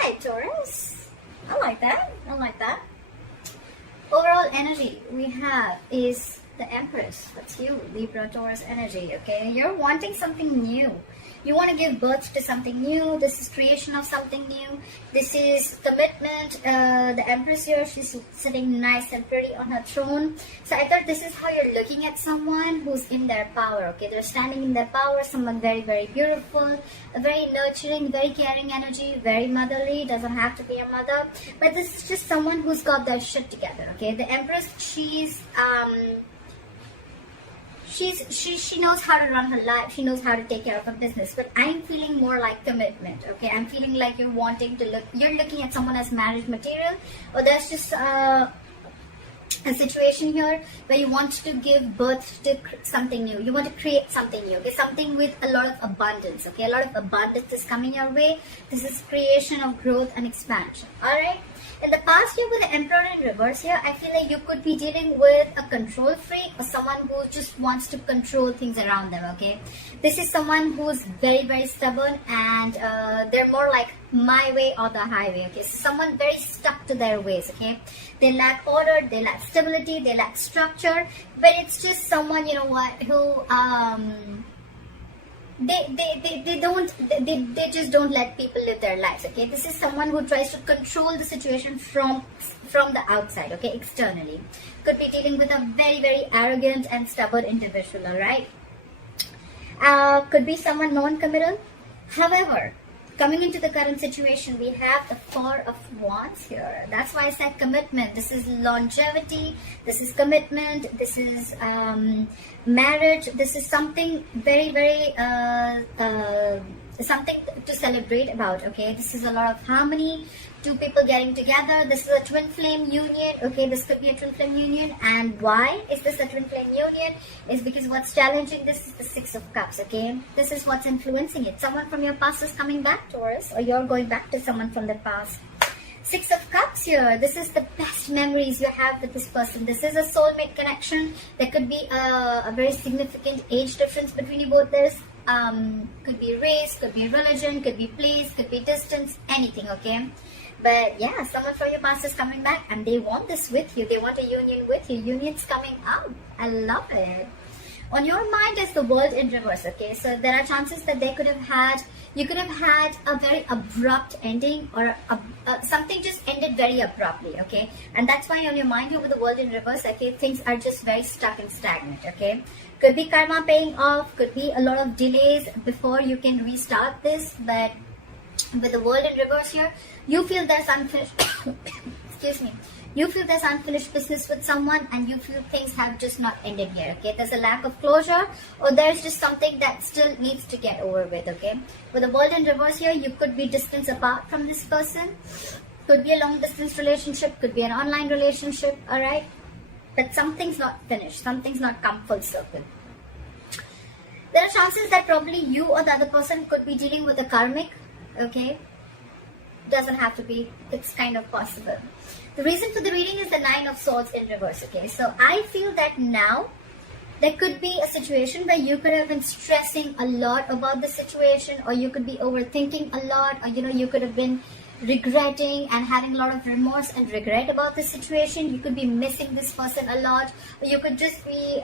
right, Taurus. I like that. I like that. Overall energy we have is the Empress. That's you, Libra, Taurus energy. Okay, you're wanting something new. You want to give birth to something new. This is creation of something new. This is commitment. The Empress here, she's sitting nice and pretty on her throne. So I thought this is how you're looking at someone who's in their power. Okay, they're standing in their power. Someone very, very beautiful, a very nurturing, very caring energy, very motherly. Doesn't have to be a mother, but this is just someone who's got their shit together. Okay, the Empress, she knows how to run her life. She knows how to take care of her business. But I'm feeling more like commitment. Okay, I'm feeling like you're wanting to you're looking at someone as marriage material, or there's just a situation here where you want to give birth to something new. You want to create something new. Okay, something with a lot of abundance. Okay, a lot of abundance is coming your way. This is creation of growth and expansion. All right. In the past year with the Emperor in reverse here, I feel like you could be dealing with a control freak or someone who just wants to control things around them, okay? This is someone who's very, very stubborn and they're more like my way or the highway, okay? So someone very stuck to their ways, okay? They lack order, they lack stability, they lack structure, but it's just someone, you know what, who... They just don't let people live their lives, okay? This is someone who tries to control the situation from the outside, okay, externally. Could be dealing with a very, very arrogant and stubborn individual, all right? Could be someone non-committal. However, coming into the current situation, we have the Four of Wands here. That's why I said commitment. This is longevity. This is commitment. This is marriage. This is something very, very something to celebrate about. Okay, this is a lot of harmony. Two people getting together. This is a twin flame union. Okay, this could be a twin flame union. And why is this a twin flame union? Is because what's challenging this is the Six of Cups. Okay, this is what's influencing it. Someone from your past is coming back, Taurus, or you're going back to someone from the past. Six of Cups here. This is the best memories you have with this person. This is a soulmate connection. There could be a very significant age difference between you both. There's could be race, could be religion, could be place, could be distance, anything, okay? But yeah, someone from your past is coming back and they want this with you. They want a union with you. Union's coming out. I love it. On your mind is the World in reverse, okay? So there are chances that you could have had a very abrupt ending, or something just ended very abruptly, okay? And that's why on your mind here with the World in reverse, okay, things are just very stuck and stagnant, okay? Could be karma paying off, could be a lot of delays before you can restart this, but with the World in reverse here, you feel there's unfinished excuse me, you feel there's unfinished business with someone, and you feel things have just not ended yet, okay? There's a lack of closure, or there's just something that still needs to get over with, okay? With the World in reverse here, you could be distance apart from this person. Could be a long distance relationship, could be an online relationship, all right? But something's not finished, something's not come full circle. There are chances that probably you or the other person could be dealing with a karmic, okay? Doesn't have to be, it's kind of possible. The reason for the reading is the Nine of Swords in reverse, okay? So I feel that now there could be a situation where you could have been stressing a lot about the situation, or you could be overthinking a lot, or you know, you could have been regretting and having a lot of remorse and regret about the situation. You could be missing this person a lot, or you could just be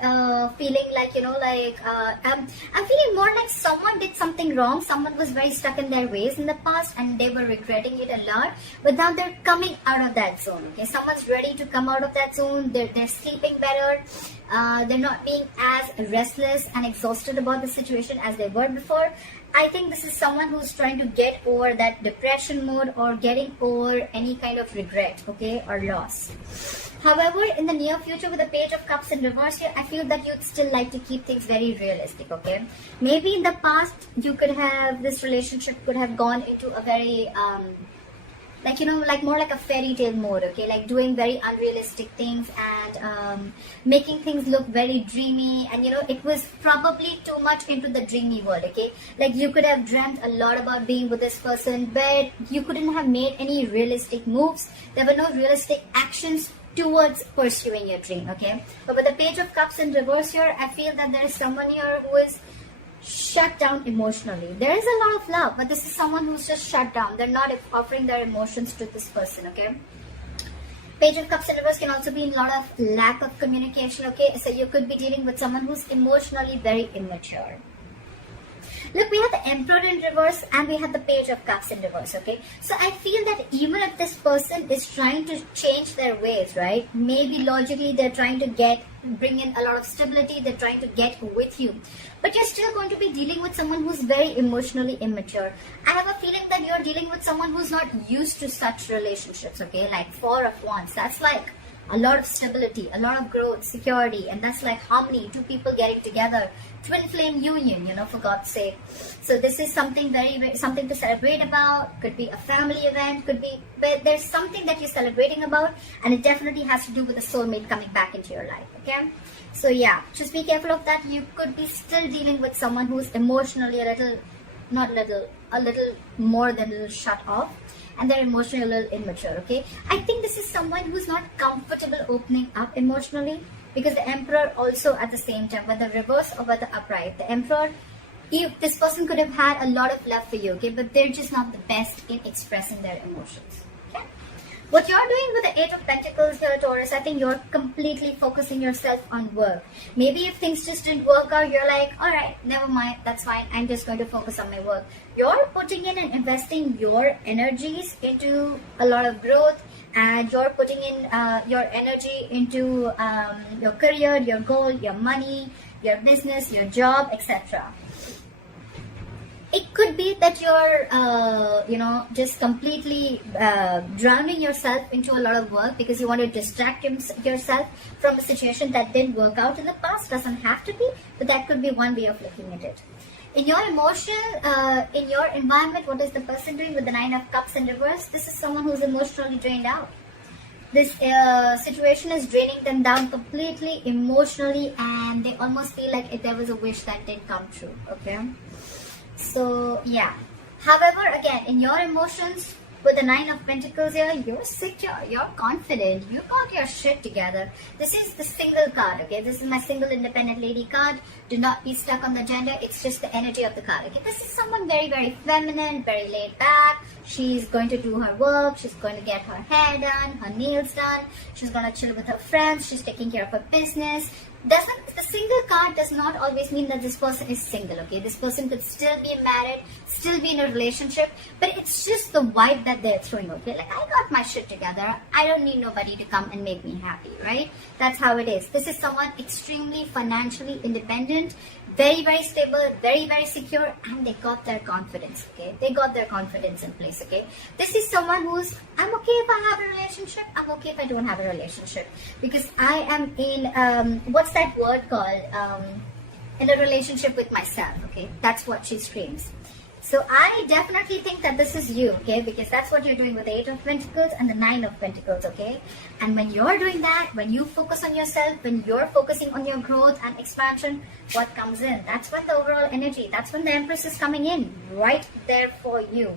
feeling like, you know, like I'm feeling more like someone did something wrong. Someone was very stuck in their ways in the past and they were regretting it a lot, but now they're coming out of that zone, okay? Someone's ready to come out of that zone. They're sleeping better. They're not being as restless and exhausted about the situation as they were before. I think this is someone who's trying to get over that depression mode, or getting over any kind of regret, okay, or loss. However, in the near future with the Page of Cups in reverse here, I feel that you'd still like to keep things very realistic, okay? Maybe in the past, you could have, this relationship could have gone into a very, like, you know, like more like a fairy tale mode, okay? Like doing very unrealistic things and making things look very dreamy. And, you know, it was probably too much into the dreamy world, okay? Like you could have dreamt a lot about being with this person, but you couldn't have made any realistic moves. There were no realistic actions towards pursuing your dream, okay? But with the Page of Cups in reverse here, I feel that there is someone here who is shut down emotionally. There is a lot of love, but this is someone who's just shut down. They're not offering their emotions to this person, okay? Page of Cups in reverse can also be in a lot of lack of communication, okay? So you could be dealing with someone who's emotionally very immature. Look, we have the Emperor in reverse and we have the Page of Cups in reverse, okay? So I feel that even if this person is trying to change their ways, right? Maybe logically they're trying to bring in a lot of stability, they're trying to get with you. But you're still going to be dealing with someone who's very emotionally immature. I have a feeling that you're dealing with someone who's not used to such relationships, okay? Like Four of Wands, that's like a lot of stability, a lot of growth, security, and that's like harmony, two people getting together, twin flame union, for God's sake. So this is something something to celebrate about. Could be a family event, could be, but there's something that you're celebrating about, and it definitely has to do with a soulmate coming back into your life, okay? So yeah, just be careful of that. You could be still dealing with someone who's emotionally a little more than a little shut off, and they're emotionally a little immature, okay? I think this is someone who's not comfortable opening up emotionally, because the Emperor also at the same time, whether reverse or whether upright, the Emperor, this person could have had a lot of love for you, okay? But they're just not the best in expressing their emotions, okay? What you're doing with the Eight of Pentacles here, Taurus, I think you're completely focusing yourself on work. Maybe if things just didn't work out, you're like, all right, never mind, that's fine. I'm just going to focus on my work. You're putting in and investing your energies into a lot of growth, and you're putting in your energy into your career, your goal, your money, your business, your job, etc. It could be that you're, just completely drowning yourself into a lot of work because you want to distract yourself from a situation that didn't work out in the past. Doesn't have to be, but that could be one way of looking at it. In your emotion, in your environment, what is the person doing with the Nine of Cups in reverse? This is someone who's emotionally drained out. This situation is draining them down completely emotionally, and they almost feel like there was a wish that didn't come true, okay? So yeah, however, again, in your emotions with the Nine of Pentacles here, you're secure, you're confident, you got your shit together. This is the single card, okay? This is my single independent lady card. Do not be stuck on the gender, it's just the energy of the card, okay? This is someone very, very feminine, very laid back. She's going to do her work, she's going to get her hair done, her nails done, she's going to chill with her friends, she's taking care of her business. The single card does not always mean that this person is single, okay? This person could still be married, still be in a relationship, but it's just the vibe that they're throwing, okay? Like, I got my shit together, I don't need nobody to come and make me happy, right? That's how it is. This is someone extremely financially independent, very, very stable, very, very secure, and they got their confidence, okay? They got their confidence in place, okay? This is someone who's, I'm okay if I have a relationship, I'm okay if I don't have a relationship, because I am in, what's that word called? In a relationship with myself, okay? That's what she screams. So I definitely think that this is you, okay? Because that's what you're doing with the Eight of Pentacles and the Nine of Pentacles, okay? And when you're doing that, when you focus on yourself, when you're focusing on your growth and expansion, what comes in? That's when the overall energy, that's when the Empress is coming in, right there for you.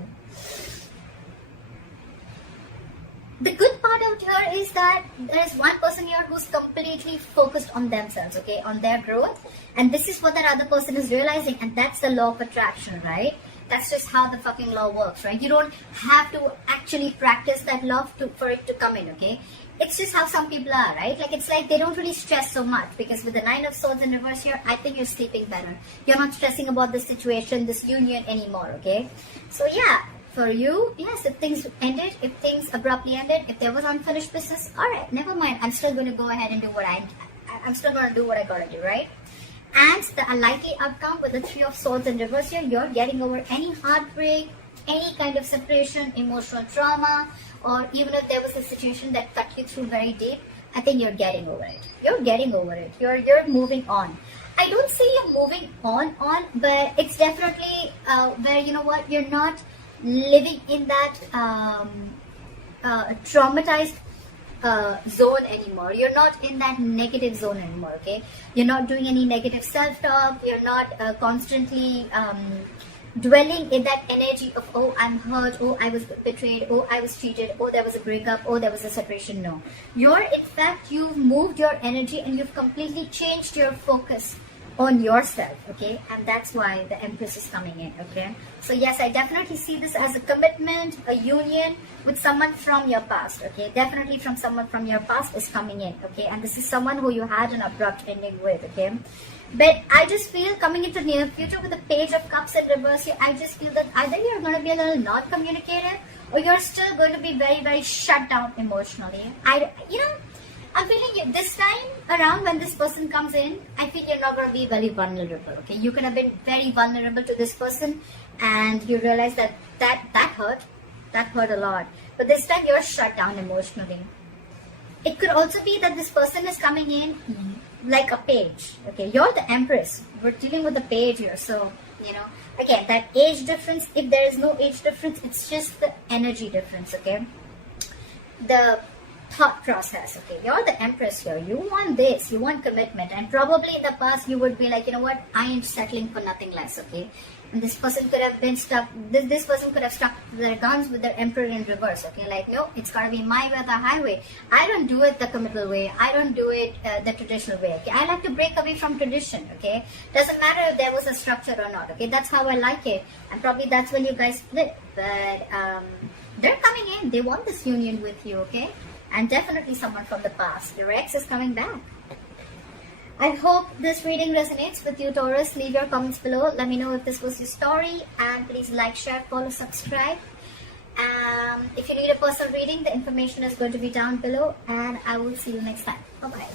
The good part out here is that there is one person here who's completely focused on themselves, okay, on their growth. And this is what that other person is realizing, and that's the law of attraction, right? That's just how the fucking law works, right? You don't have to actually practice that law for it to come in, okay? It's just how some people are, right? Like, it's like they don't really stress so much, because with the Nine of Swords in reverse here, I think you're sleeping better. You're not stressing about this situation, this union anymore, okay? So yeah, for you, yes, if things ended, if things abruptly ended, if there was unfinished business, all right, never mind. I'm still going to go ahead and do what I'm still going to do what I got to do, right? And the unlikely outcome with the Three of Swords in reverse here, you're getting over any heartbreak, any kind of separation, emotional trauma, or even if there was a situation that cut you through very deep, I think you're getting over it. You're getting over it. You're moving on. I don't say you're moving on, but it's definitely where, you know what, you're not living in that traumatized zone anymore. You're not in that negative zone anymore, okay? You're not doing any negative self-talk. You're not constantly dwelling in that energy of, oh, I'm hurt, oh, I was betrayed, oh, I was cheated, oh, there was a breakup, oh, there was a separation. No. You're, in fact, you've moved your energy and you've completely changed your focus on yourself, okay? And that's why the Empress is coming in, okay? So yes, I definitely see this as a commitment, a union with someone from your past, okay? Definitely from someone from your past is coming in, okay? And this is someone who you had an abrupt ending with, okay? But I just feel coming into near future with the Page of Cups in reverse here, I just feel that either you're going to be a little not communicative, or you're still going to be very, very shut down emotionally. I'm feeling you, this time around when this person comes in, I feel you're not going to be very vulnerable, okay? You could have been very vulnerable to this person and you realize that hurt a lot. But this time you're shut down emotionally. It could also be that this person is coming in like a page, okay? You're the Empress. We're dealing with the page here, so, again, that age difference, if there is no age difference, it's just the energy difference, okay? The thought process, okay? You're the Empress here. You want this, you want commitment, and probably in the past you would be like, you know what, I ain't settling for nothing less, okay? And this person could have been stuck, this person could have stuck their guns with their Emperor in reverse, okay? Like, no, it's gotta be my way or the highway. I don't do it the committal way. I don't do it the traditional way, okay? I like to break away from tradition, okay? Doesn't matter if there was a structure or not, okay? That's how I like it. And probably that's when you guys split. But they're coming in. They want this union with you, okay? And definitely someone from the past. Your ex is coming back. I hope this reading resonates with you, Taurus. Leave your comments below. Let me know if this was your story. And please like, share, follow, subscribe. If you need a personal reading, the information is going to be down below. And I will see you next time. Bye-bye.